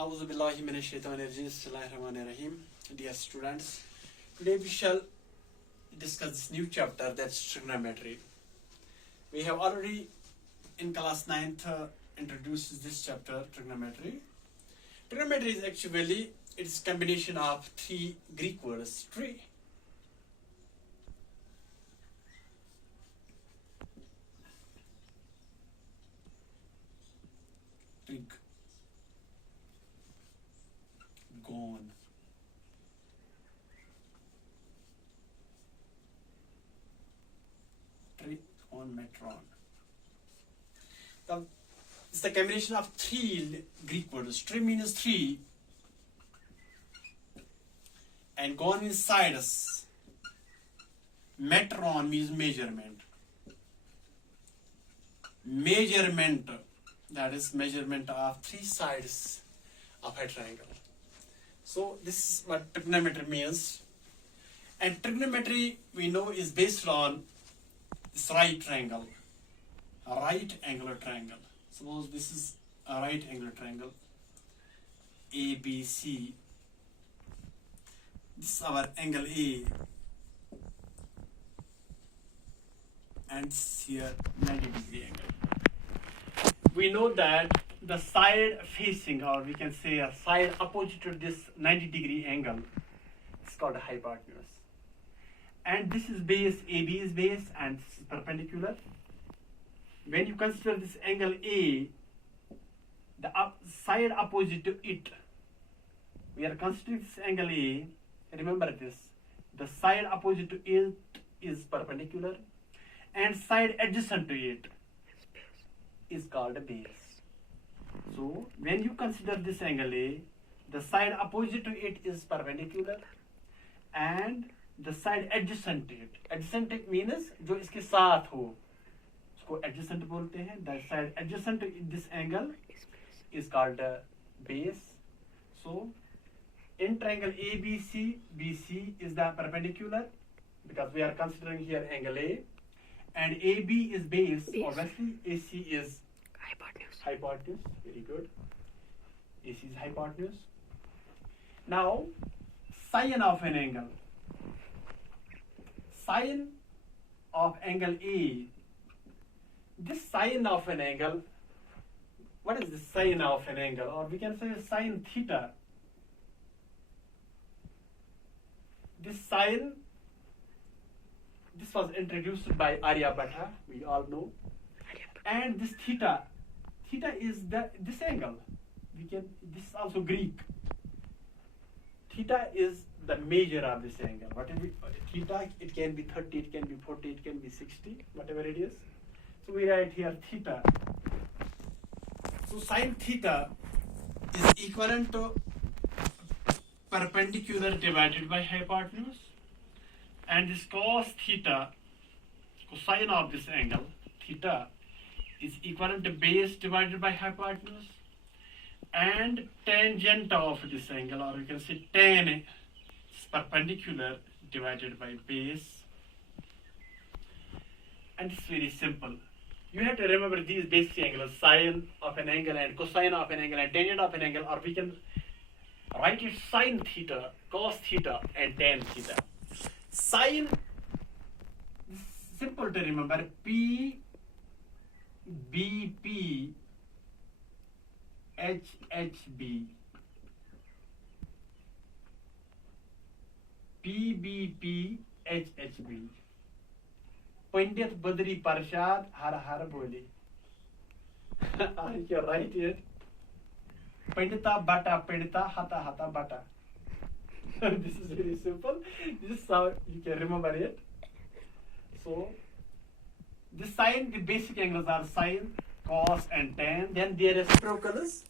Auzu billahi minash shaitanir rajim. Bismillahirrahmanirrahim. Dear students, today we shall discuss this new chapter, that's trigonometry. We have already in class 9th introduced this chapter, trigonometry. Trigonometry is actually it's combination of three Greek words, gone. Trigonometron. It's the combination of three Greek words. Tri means three, and gon means sides. Metron means measurement. Measurement, that is measurement of three sides of a triangle. So this is what trigonometry means. And trigonometry we know is based on this right triangle, a right angular triangle. Suppose this is a right angular triangle, ABC. This is our angle A, and this is here 90-degree angle. We know that the side facing, or we can say a side opposite to this 90-degree angle, is called a hypotenuse. And this is base, AB is base, and this is perpendicular. When you consider this angle A, the side opposite to it, we are considering this angle A. Remember this, the side opposite to it is perpendicular, and side adjacent to it is called a base. So when you consider this angle A, the side opposite to it is perpendicular, and the side adjacent to it. Adjacent means जो इसके साथ हो, उसको adjacent बोलते हैं. The side adjacent to this angle is called a base. So in triangle ABC, BC is the perpendicular because we are considering here angle A, and AB is base. Obviously, AC is hypotenuse. Very good. AC is hypotenuse. Now, sine of an angle. Sine of angle A. This sine of an angle. What is the sine of an angle? Or we can say sine theta. This sine. This was introduced by Aryabhata. We all know. And this theta. Theta is this angle. This is also Greek. Theta is the measure of this angle. Whatever theta, it can be 30, it can be 40, it can be 60, whatever it is. So we write here theta. So sine theta is equivalent to perpendicular divided by hypotenuse, and this cos theta, cosine of this angle, theta, is equivalent to base divided by hypotenuse, and tangent of this angle, or you can say tan, is perpendicular divided by base. And it's very simple. You have to remember these basic angles, sine of an angle and cosine of an angle and tangent of an angle, or we can write it sine theta, cos theta, and tan theta. Sine, simple to remember, P, BP, HHB. PBP, HHB. Pandit Badri Parshad, Har Har Boli. I can write it. Pandita Bata, Pandita Hata Hata Bata. This is very simple. This is how you can remember it. So, this sine, the basic angles are sine, cos, and tan. Then their reciprocals,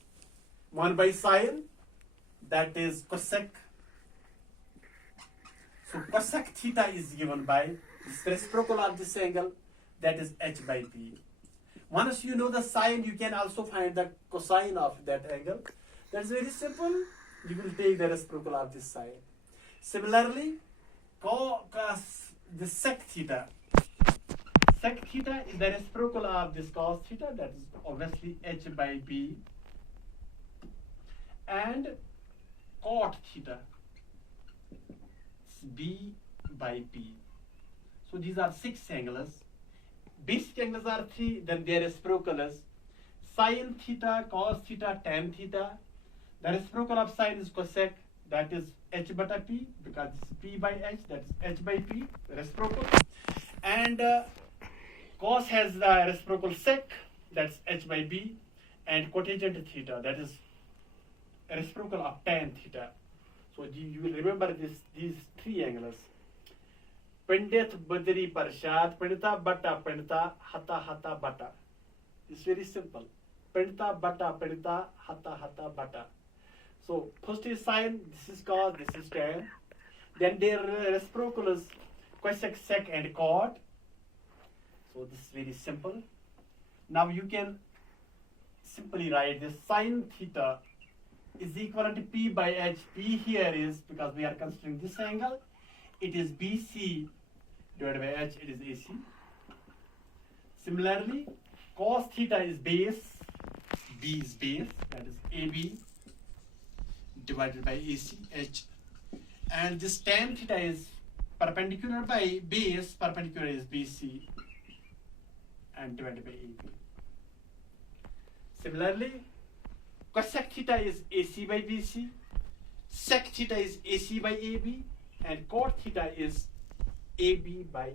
one by sine, that is cosec. So cosec theta is given by this reciprocal of this angle, that is h by p. Once you know the sine, you can also find the cosine of that angle. That's very simple. You will take the reciprocal of this sine. Similarly, the sec theta. Sec theta is the reciprocal of this cos theta, that is obviously h by p. and cot theta is B by P. So these are 6 angles. Basic angles are 3, then their reciprocal is sin theta, cos theta, tan theta. The reciprocal of sin is cosec, that is h bata p, because it's p by h, that is h by p, reciprocal. And cos has the reciprocal sec, that's h by b, and cotangent theta, that is reciprocal of tan theta. So you will remember these 3 angles. Pandit Badri Parshad, Pandita Bata Pandita, Hata Hata Bata. It's very simple. Pandita Bata Pandita, Hata Hata Bata. So first is sine, this is cos, this is tan. Then their reciprocal is cosec, sec, and cot. So this is very simple. Now you can simply write this sin theta is equivalent to p by h. P here is, because we are considering this angle, it is BC divided by h, it is AC. Similarly, cos theta is base, B is base, that is AB divided by AC, H. And this tan theta is perpendicular by base, perpendicular is BC and divided by AB. Similarly, cosec theta is AC by BC, sec theta is AC by AB, and cot theta is AB by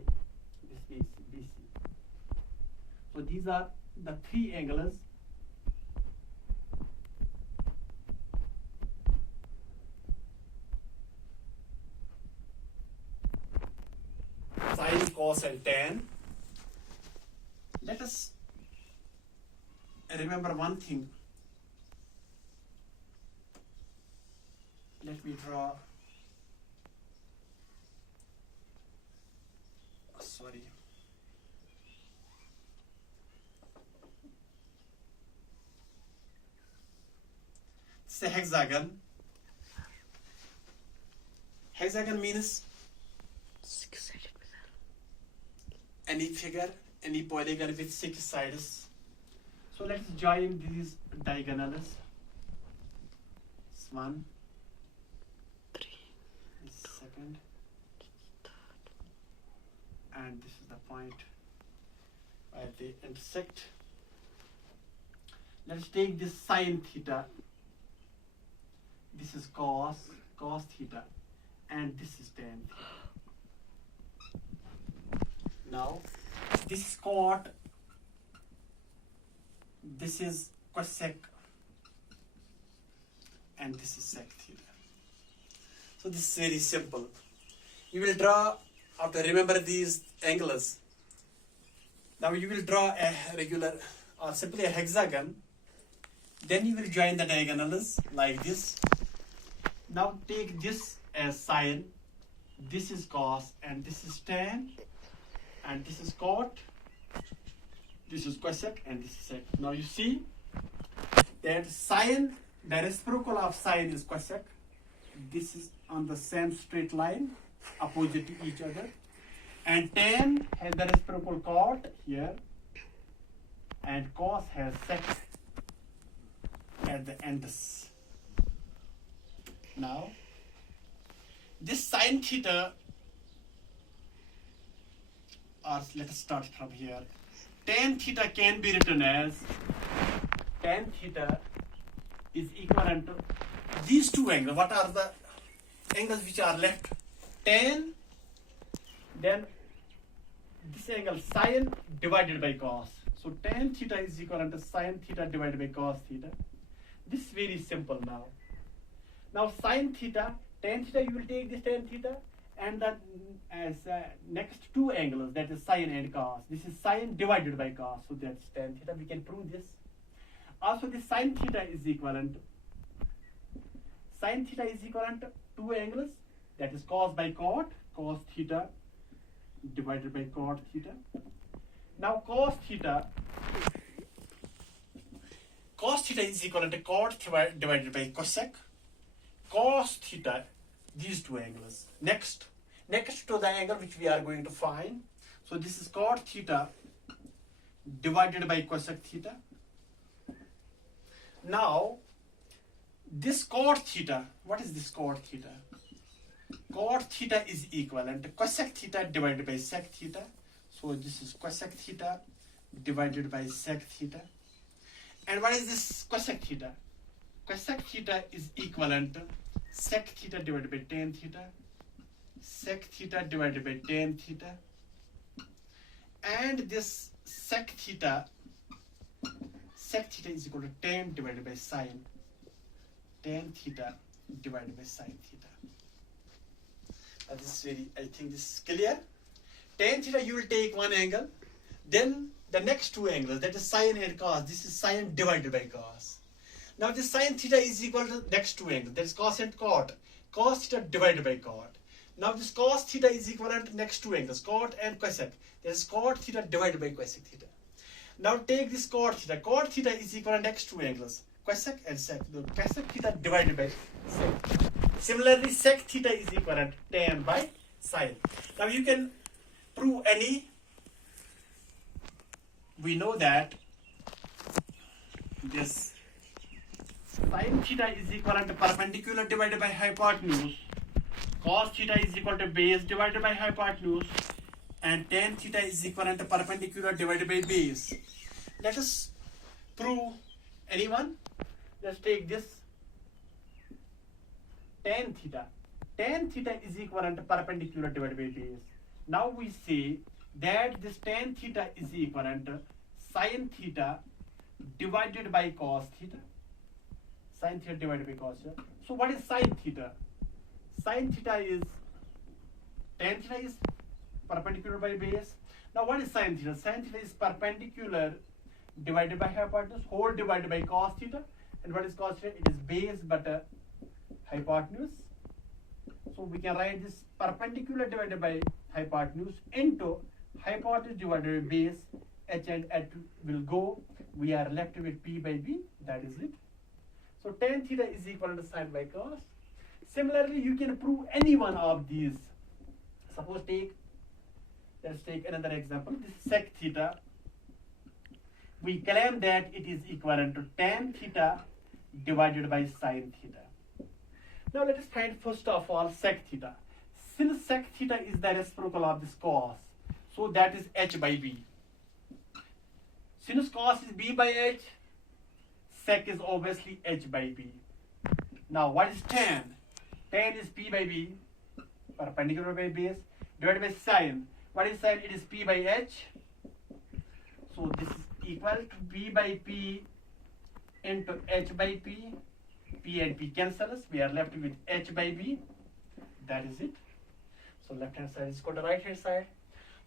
this BC. So these are the 3 angles. Sin, cos, and tan. Let us remember one thing. Let me draw. Sorry. It's a hexagon. Hexagon means 6-sided any figure, any polygon with 6 sides. So let's join these diagonals. This one, 3, this second, and this is the point where they intersect. Let's take this sin theta. This is cos theta, and this is tan theta. Now, this is cot, this is cosec, and this is sec theta. So this is very simple. You will draw, after remember these angles, now you will draw a regular or simply a hexagon. Then you will join the diagonals like this. Now take this as sine, this is cos, and this is tan, and this is cot, this is cosec, and this is sec. Now you see that sine, the reciprocal of sine is cosec. This is on the same straight line, opposite to each other. And tan has the reciprocal cot here, and cos has sec at the ends. Now, this sin theta, or let us start from here. Tan theta can be written as tan theta is equivalent to these 2 angles. What are the angles which are left? Tan, then this angle sin divided by cos. So tan theta is equivalent to sin theta divided by cos theta. This is very simple now. Now sin theta, tan theta, you will take this tan theta and the next 2 angles, that is sin and cos. This is sin divided by cos, so that's tan theta. We can prove this. Also, the sin theta is equivalent. Sin theta is equivalent to 2 angles, that is cos by cot, cos theta divided by cot theta. Now cos theta is equivalent to cot divided by cosec. Cos theta, these 2 angles. Next to the angle which we are going to find. So this is cot theta divided by cosec theta. Now this cot theta, what is this cot theta? Cot theta is equivalent to cosec theta divided by sec theta. So this is cosec theta divided by sec theta. And what is this cosec theta? Cosec theta is equivalent to sec theta divided by tan theta. Sec theta divided by tan theta. And this sec theta is equal to tan divided by sine. Tan theta divided by sine theta. This is very, I think this is clear. Tan theta, you will take one angle, then the next two angles, that is sine and cos. This is sine divided by cos. Now this sine theta is equal to next two angles, that is cos and cot. Cos theta divided by cot. Now this cos theta is equivalent to next two angles, cot and cosec. That is cot theta divided by cosec theta. Now take this cot theta. Cot theta is equal to next two angles, cosec and sec. The cosec theta divided by sec. Similarly, sec theta is equivalent to tan by sine. Now you can prove any. We know that this sine theta is equivalent to perpendicular divided by hypotenuse. Cos theta is equal to base divided by hypotenuse. And tan theta is equivalent to perpendicular divided by base. Let us prove anyone. Let's take this tan theta. Tan theta is equivalent to perpendicular divided by base. Now we say that this tan theta is equivalent to sine theta divided by cos theta. Sine theta divided by cos theta. So what is sine theta? Sine theta is, tan theta is perpendicular by base. Now what is sine theta? Sine theta is perpendicular divided by hypotenuse, whole divided by cos theta. And what is cos theta? It is base but hypotenuse. So we can write this perpendicular divided by hypotenuse into hypotenuse divided by base. H and H will go. We are left with P by B. That is it. So tan theta is equal to sine by cos. Similarly, you can prove any one of these. Suppose let's take another example. This is sec theta. We claim that it is equivalent to tan theta divided by sine theta. Now let us find first of all sec theta. Since sec theta is the reciprocal of this cos, so that is h by b. Since cos is b by h, sec is obviously h by b. Now what is tan? Tan is p by b, perpendicular by base, divided by sine. What is sine? It is p by h. So this is equal to b by p into h by p. P and p cancels. We are left with h by b. That is it. So left hand side is equal to right hand side.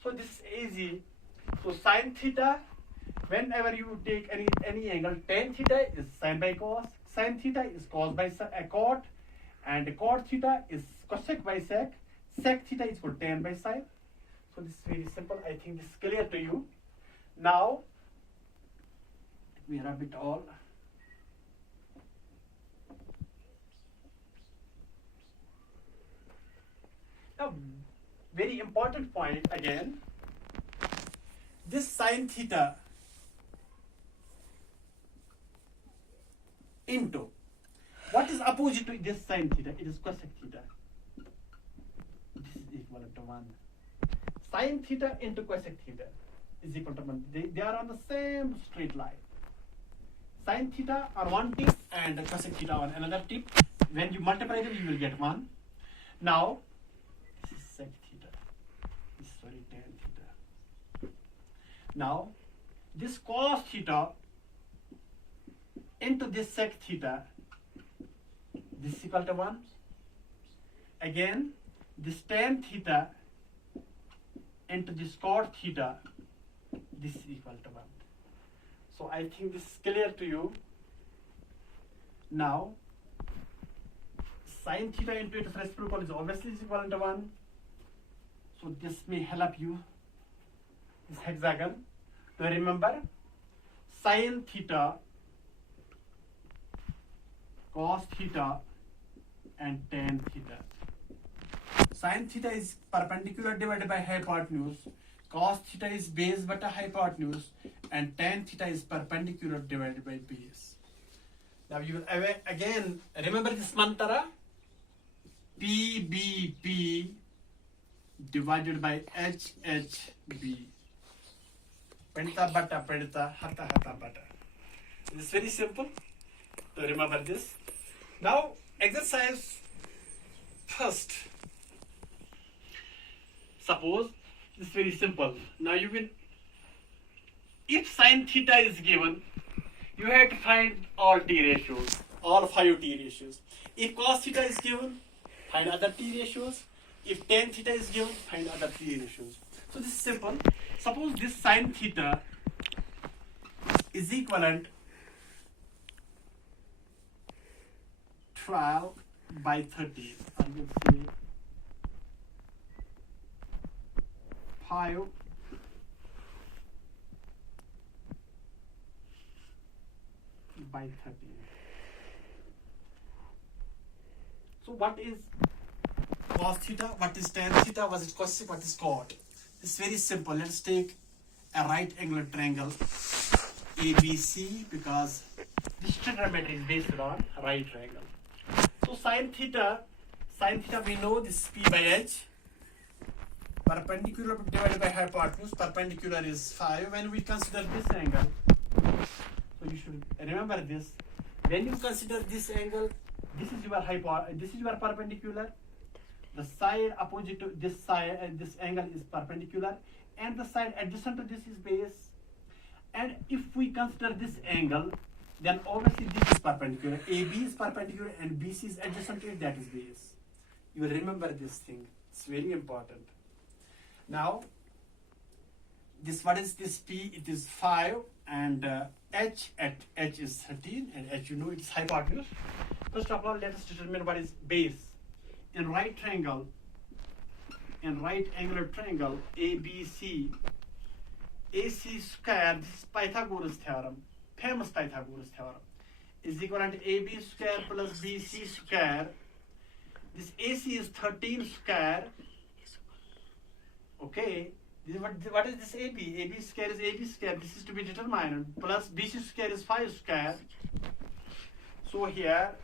So this is easy. So sine theta, whenever you take any angle, tan theta is sine by cos, sine theta is cos by cot, and cot theta is cosec by sec, sec theta is equal to tan by sine. So this is very simple. I think this is clear to you. Now let me rub it all. Now, very important point again. This sine theta into what is opposite to this sine theta? It is cosec theta. This is equivalent to 1. Sine theta into cosec theta is equal to 1. They are on the same straight line. Sine theta on one tip and cosec theta on another tip. When you multiply them, you will get 1. Now, this is sec theta. Sorry, tan theta. Now, this cos theta into this sec theta, this is equal to 1. Again, this tan theta into this cot theta, this is equal to 1. So I think this is clear to you. Now, sine theta into its reciprocal is obviously equal to 1. So this may help you, this hexagon, to remember sine theta, cos theta, and tan theta. Sine theta is perpendicular divided by hypotenuse, cos theta is base but a hypotenuse, and tan theta is perpendicular divided by base. Now you will again remember this mantra: PBP divided by HHB. Pedita bata pedita hata hata bata. It is very simple to remember this. Now exercise first. Suppose this is very simple. Now you will, if sin theta is given, you have to find all t ratios, all 5 t ratios. If cos theta is given, find other t ratios. If tan theta is given, find other t ratios. So this is simple. Suppose this sin theta is equivalent 12 by 13. I will say 5 by 13. So what is cos theta? What is tan theta? What is cosec? What is cot? It's very simple. Let's take a right angular triangle ABC, because this trigonometry is based on right triangle. So sin theta we know this is P by H. Perpendicular divided by hypotenuse. Perpendicular is 5. When we consider this angle, so you should remember this. When you consider this angle, this is your perpendicular. The side opposite to this side, this angle is perpendicular, and the side adjacent to this is base. And if we consider this angle, then obviously this is perpendicular. AB is perpendicular and BC is adjacent to it, that is base. You will remember this thing. It's very important. Now, this, what is this P? It is 5, and H at H is 13, and H, you know, it's hypotenuse. First of all, let us determine what is base. In right angular triangle ABC, AC square, this is Pythagoras theorem, famous Pythagoras theorem, is equal to AB square plus BC square. This AC is 13 square. Okay, this is what is this AB? AB square is AB square. This is to be determined. Plus BC square is 5 square. So here,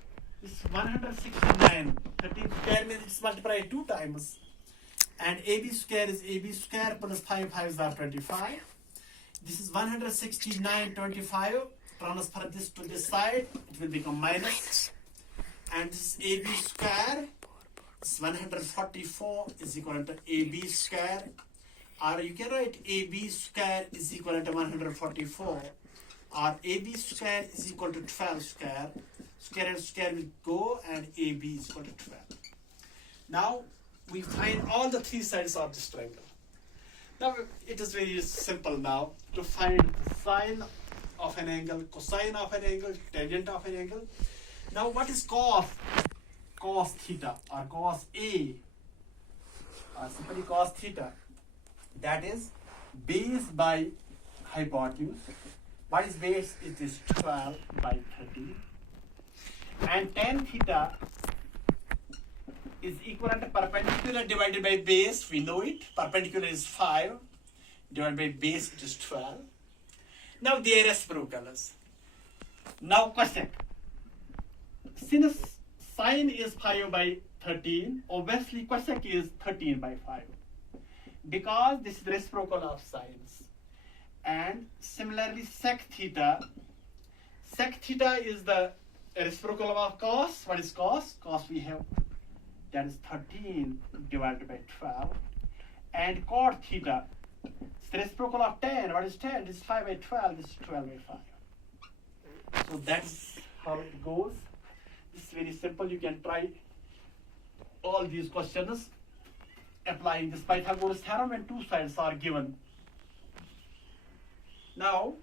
this is 169. 13 square means it's multiplied 2 times. And AB square is AB square plus 5 5s are 25. This is 169, 25. Transfer this to this side, it will become minus. And this is AB square. This 144 is equal to AB square. Or you can write AB square is equal to 144. Or AB square is equal to 12 square. Square and square will go, and AB is equal to 12. Now we find all the 3 sides of this triangle. Now it is very simple now to find the sine of an angle, cosine of an angle, tangent of an angle. Now what is cos? Cos theta or cos A, or simply cos theta, that is base by hypotenuse. What is base? It is 12 by 13. And tan theta is equal to perpendicular divided by base. We know it. Perpendicular is 5 divided by base, it is 12. Now they are reciprocals. Now cosec. Since sine is 5 by 13, obviously cosec is 13 by 5. Because this is the reciprocal of sines. And similarly sec theta. Sec theta is the reciprocal of cos. What is cos? Cos we have, that is 13 divided by 12. And cot theta, it's the reciprocal of tan. What is tan? This is 5 by 12, this is 12 by 5. So that's how it goes. This is very simple. You can try all these questions applying this Pythagoras theorem, and 2 sides are given. Now,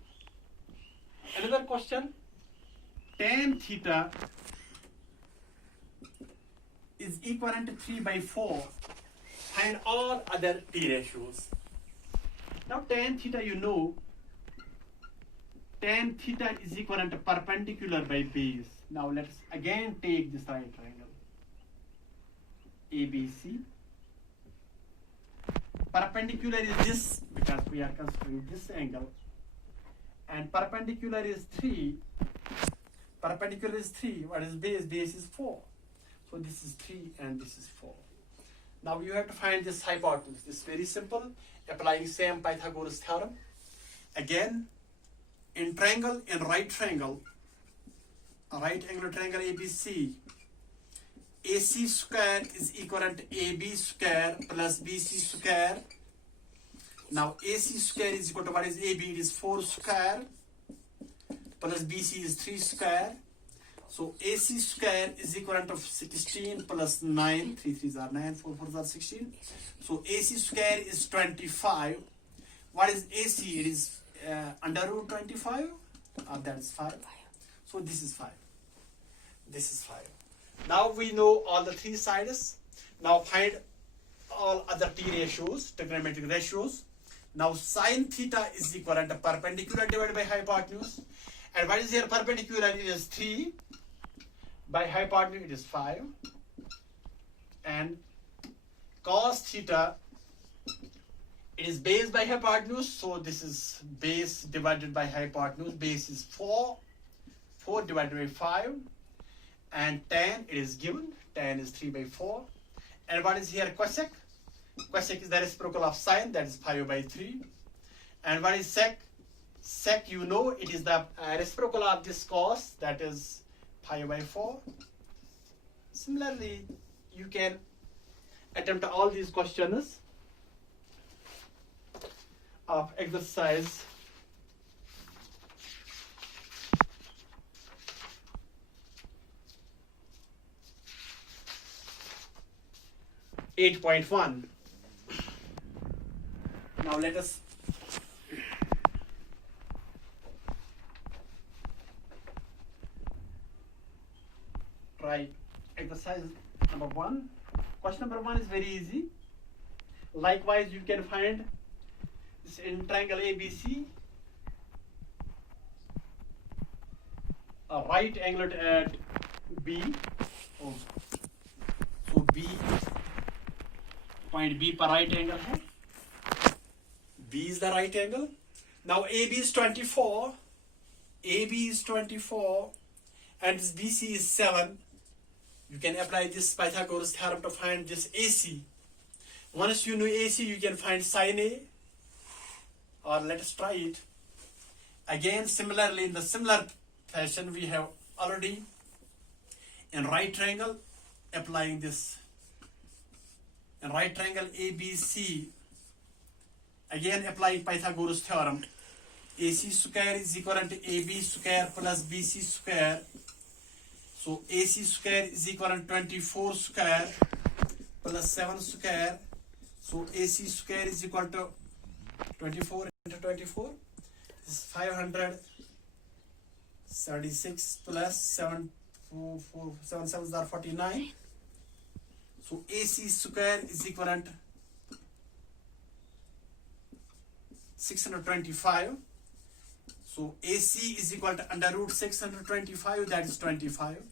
another question. Tan theta is equivalent to 3 by 4. Find all other t ratios. Now tan theta, you know, tan theta is equivalent to perpendicular by base. Now let's again take this right triangle ABC. Perpendicular is this, because we are considering this angle, and perpendicular is 3. Perpendicular is 3. What is base? Base is 4. So this is 3 and this is 4. Now you have to find this hypotenuse. This is very simple. Applying same Pythagoras theorem. Again, in triangle, in right triangle, a right angular triangle ABC, AC square is equivalent to AB square plus BC square. Now AC square is equal to what is AB? It is 4 square plus BC is 3 square. So AC square is equivalent of 16 plus 9. 3 3s are 9, 4 4s are 16. So AC square is 25. What is AC? It is under root 25. That is 5. So this is 5. This is 5. Now we know all the 3 sides. Now find all other t ratios, trigonometric ratios. Now sine theta is equivalent to perpendicular divided by hypotenuse. And what is here perpendicular? It is 3. By hypotenuse it is 5. And cos theta, it is base by hypotenuse. So this is base divided by hypotenuse. Base is 4. 4 divided by 5. And tan, it is given. Tan is 3 by 4. And what is here cosec? Cosec is the reciprocal of sine. That is 5 by 3. And what is sec? Sec, you know, it is the reciprocal of this cos. That is 5 by 4. Similarly, you can attempt all these questions of exercise 8.1. Now let us try exercise number 1. Question number 1 is very easy. Likewise, you can find this in triangle ABC, a right angle at B. So B, point B पर right angle है. B is the right angle. Now AB is 24. AB is 24 and this BC is 7. You can apply this Pythagoras theorem to find this AC. Once you know AC, you can find sin A. Or let us try it. Again, similarly, in the similar fashion, we have already in right triangle applying this. In right triangle ABC, again applying Pythagoras theorem. AC square is equivalent to AB square plus BC square. So AC square is equivalent to 24 square plus 7 square. So AC square is equal to 24 into 24. This is 576 plus 7 sevens are 49. So AC square is equivalent to 625. So AC is equal to under root 625, that is 25.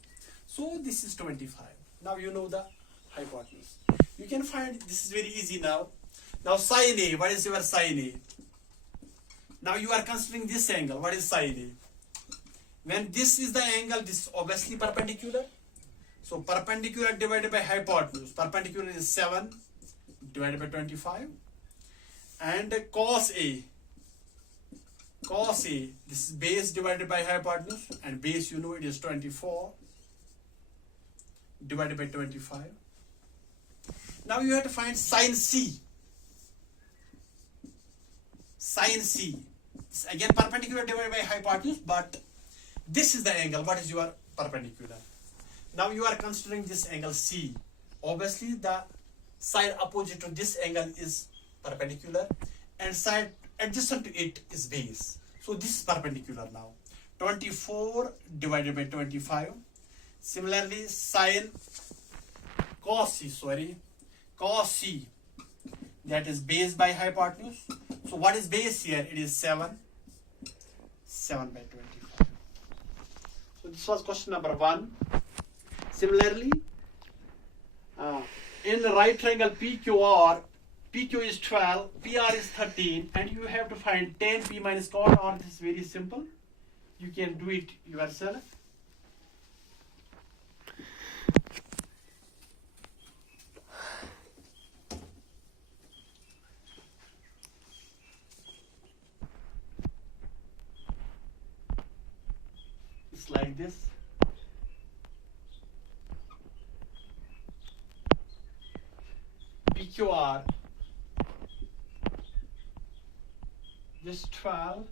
So this is 25. Now you know the hypotenuse. You can find, this is very easy now. Now sin A, what is your sin A? Now you are considering this angle. What is sin A? When this is the angle, this is obviously perpendicular. So perpendicular divided by hypotenuse. Perpendicular is 7 divided by 25. And cos A. Cos A, this is base divided by hypotenuse. And base, you know, it is 24 divided by 25. Now you have to find sin C. Sin C. This again perpendicular divided by hypotenuse, but this is the angle. What is your perpendicular? Now you are considering this angle C. Obviously the side opposite to this angle is perpendicular and side adjacent to it is base. So this is perpendicular now. 24 divided by 25. Similarly sin cos C, cos C, that is base by hypotenuse. So what is base here? It is 7 by 25. So this was question number 1. Similarly, in the right triangle PQR, PQ is 12, PR is 13, and you have to find tan P minus cot R. This is very simple. You can do it yourself. this. PQR, this 12,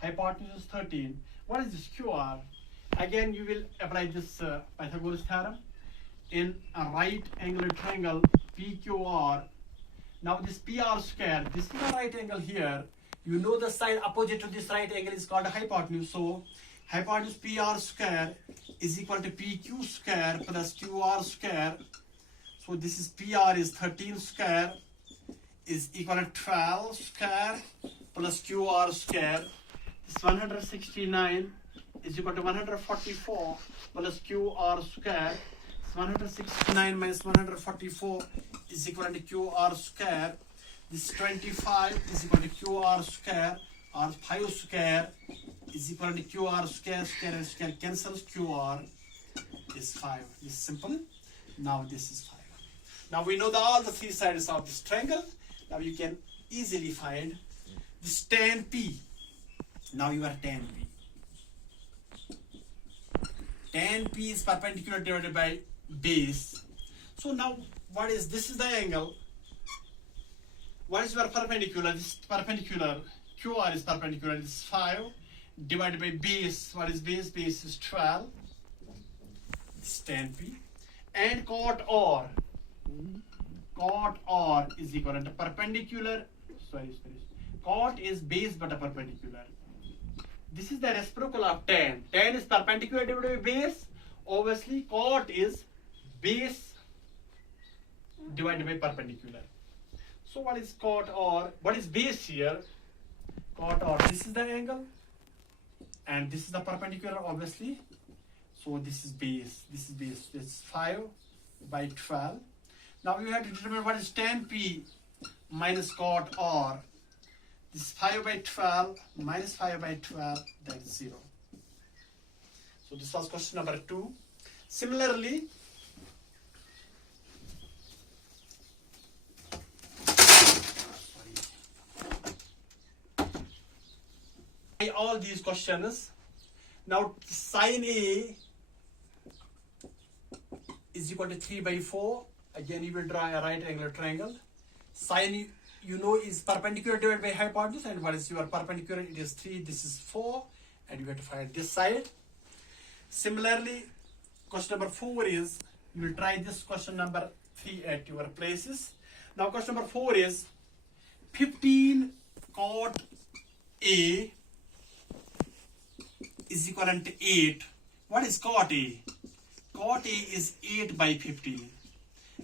hypotenuse is 13. What is this QR? Again, you will apply this Pythagoras theorem in a right angular triangle PQR. Now this PR square, this is the right angle here. You know the side opposite to this right angle is called hypotenuse. So hypotenuse PR square is equal to PQ square plus QR square. So this is PR is 13 square is equal to 12 square plus QR square. This 169 is equal to 144 plus QR square. 169 minus 144 is equal to QR square. This 25 is equal to QR square, or 5 square is equal to QR square. Square and square cancels. QR is 5. This is simple. Now this is 5. Now we know all the three sides of this triangle. Now you can easily find this tan P. Now you are tan P. Tan P is perpendicular divided by base. So now what is this? Is the angle. What is your perpendicular? This perpendicular QR is perpendicular. This is 5 divided by base. What is base? Base is 12. This tan P. And cot R. Cot R is equal to perpendicular. Cot is base but a perpendicular. This is the reciprocal of tan. Tan is perpendicular divided by base. Obviously, cot is base divided by perpendicular. So what is cot R? What is base here? Cot R. This is the angle, and this is the perpendicular, obviously. So this is base. This is base. This is 5 by 12. Now you have to determine what is tan P minus cot R. This is 5 by 12 minus 5 by 12, that is 0. So this was question number 2. Similarly, all these questions. Now sin A is equal to 3 by 4. Again, you will draw a right angular triangle. Sin, you know, is perpendicular divided by hypotenuse, and what is your perpendicular? It is 3. This is 4, and you have to find this side. Similarly, question number 4 is, you will try this question number 3 at your places. Now question number 4 is 15 cot A is equivalent to 8. What is cot A? Cot A is 8 by 15.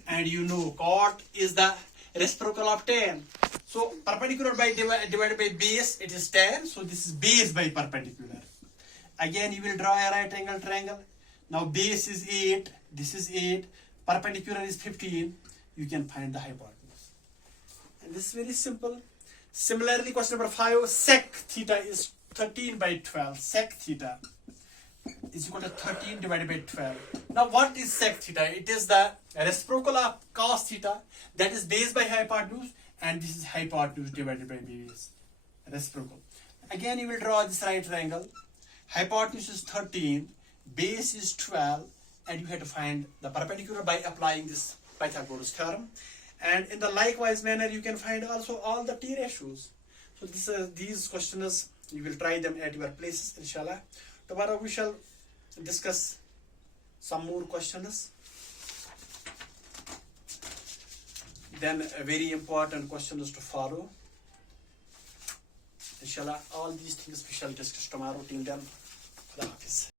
And you know cot is the reciprocal of tan. So perpendicular by divided by base, it is tan. So this is base by perpendicular. Again, you will draw a right angle triangle. Now base is 8. This is 8. Perpendicular is 15. You can find the hypotenuse. And this is very simple. Similarly, question number 5, sec theta is 13 by 12. Sec theta is equal to 13 divided by 12. Now what is sec theta? It is the reciprocal of cos theta, that is base by hypotenuse, and this is hypotenuse divided by base. Reciprocal. Again, you will draw this right triangle. Hypotenuse is 13, base is 12, and you have to find the perpendicular by applying this Pythagoras theorem. And in the likewise manner, you can find also all the t ratios. So these questions, you will try them at your places, inshallah. Tomorrow we shall discuss some more questions. Then a very important question is to follow. Inshallah, all these things we shall discuss tomorrow. Till then, Khuda Hafiz.